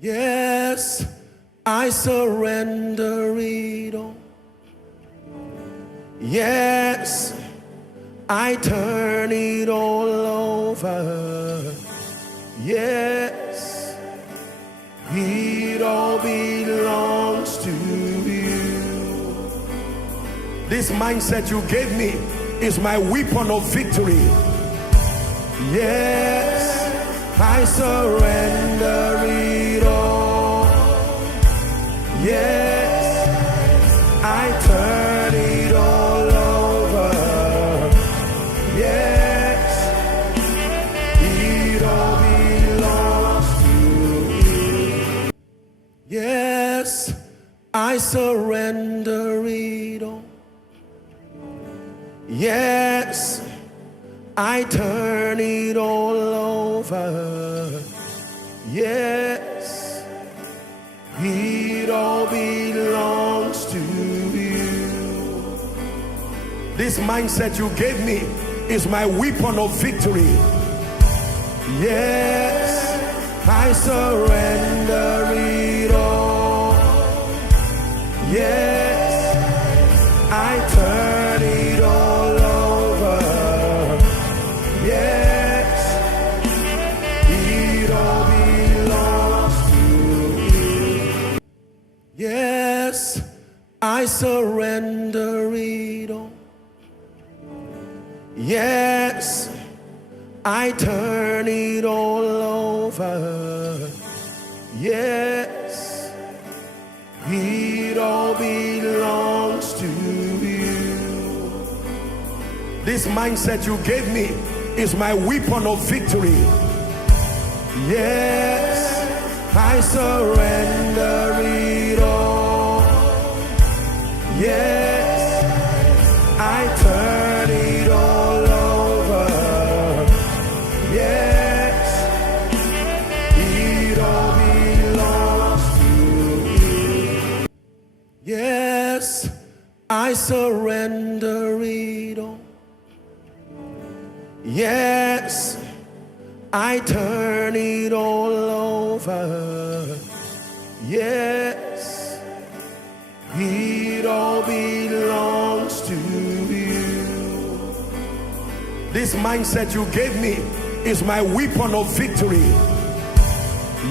Yes, I surrender it all. Yes, I turn it all over. Yes, it all belongs to you. This mindset you gave me is my weapon of victory. Yes, I surrender it all. Yes, I turn it all over. Yes, it all belongs to you. Yes, I surrender it all. Yes, I turn it all over. Yes, it all belongs to you. This mindset you gave me is my weapon of victory. Yes, I surrender it all. Yes, I turn it all over. Yes, it all belongs to you. Yes, I surrender it all. Yes, I turn it all over. Yes, it all belongs to you. This mindset you gave me is my weapon of victory. Yes, I surrender it all. Yes, I turn it all over. Yes, it all belongs to you. Yes, I surrender it all. Yes, I turn it all over. Yes, it all belongs to you. This mindset you gave me is my weapon of victory.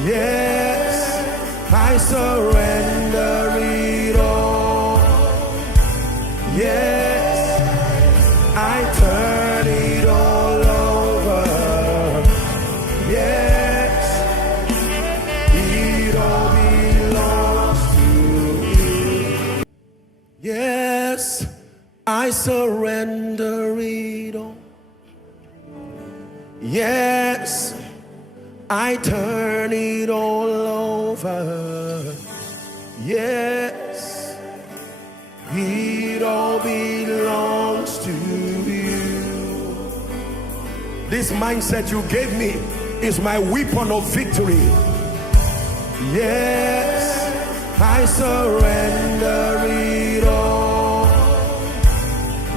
Yes, I surrender it all. Yes, I turn it all over. Yes, it all belongs to you. Yes, I surrender it all. Yes, I turn it all over. Yes, it all belongs to you. This mindset you gave me is my weapon of victory. Yes, I surrender it all.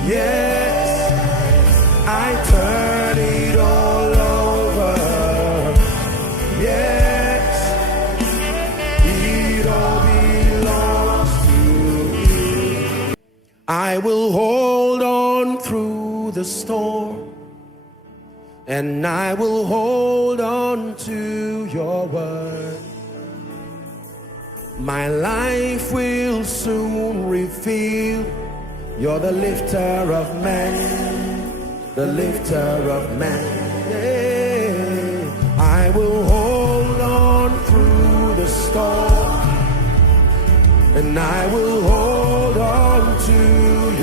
Yes, I turn it all over. Yes, it all belongs to you. I will hold on through the storm, and I will hold on to your word. My life will soon reveal you're the lifter of men, the lifter of men. Yeah. I will hold on through the storm, and I will hold on to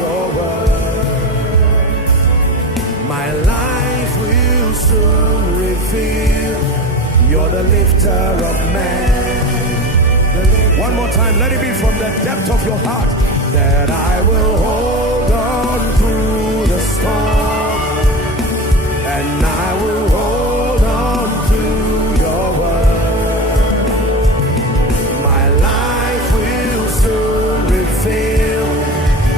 your word. My life will soon reveal you're the lifter of men. One more time, let it be from the depth of your heart, that I will hold on through the storm, and I will hold on to your word. My life will soon reveal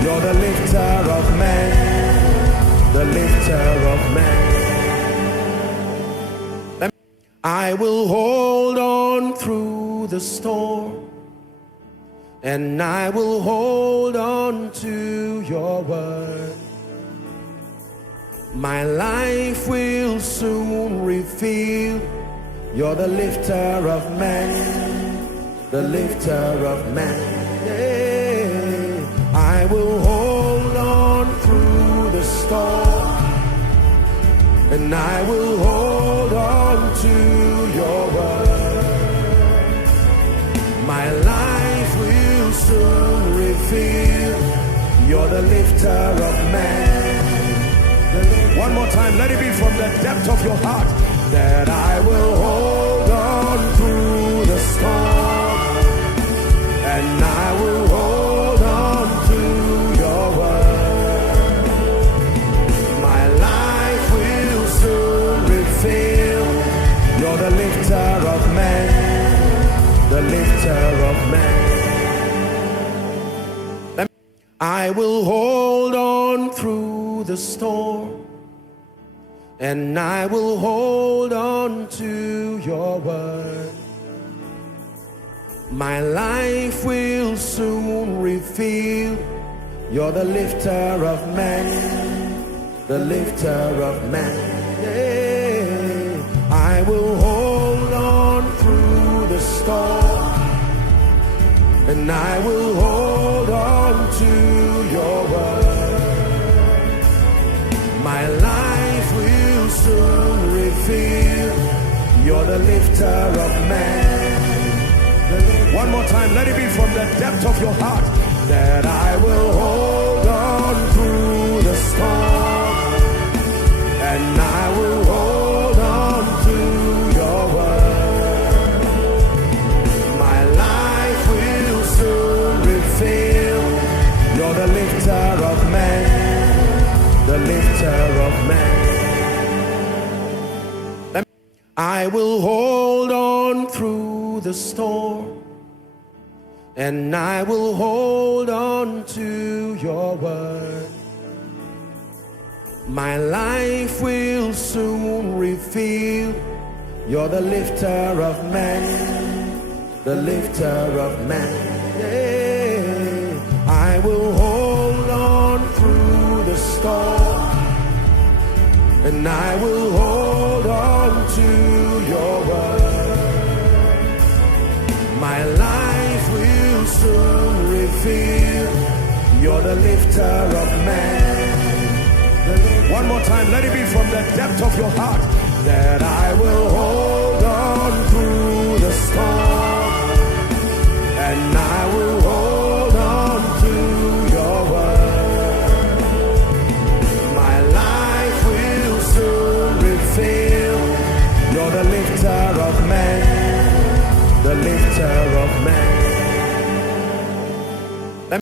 you're the lifter of men, the lifter of men. I will hold on through through the storm, and I will hold on to your word. My life will soon reveal you're the lifter of man, the lifter of man. Yeah. I will hold on through the storm, and I will hold on to your word. My life will soon reveal you're the lifter of man. One more time, let it be from the depth of your heart, that I will hold on through the storm, and I will hold on to your word. My life will soon reveal you're the lifter of man, the lifter of man. I will hold on through the storm, and I will hold on to your word. My life will soon reveal you're the lifter of man, the lifter of man. Yeah. I will hold on through the storm, and I will hold on to your word. My life will soon reveal you're the lifter of man. One more time, let it be from the depth of your heart, that I will hold on through the storm, and I will hold on to your word. My life will soon reveal you're the lifter of man, the lifter of man. I will hold on through the storm, and I will hold on to your word. My life will soon reveal you're the lifter of man, the lifter of man. Yeah. I will hold on through the storm, and I will hold on to your word. My life will soon reveal you're the lifter of man. One more time, let it be from the depth of your heart, that I will hold on through the storm, and I will hold on to your word. My life will soon reveal you're the lifter of man, the lifter of man.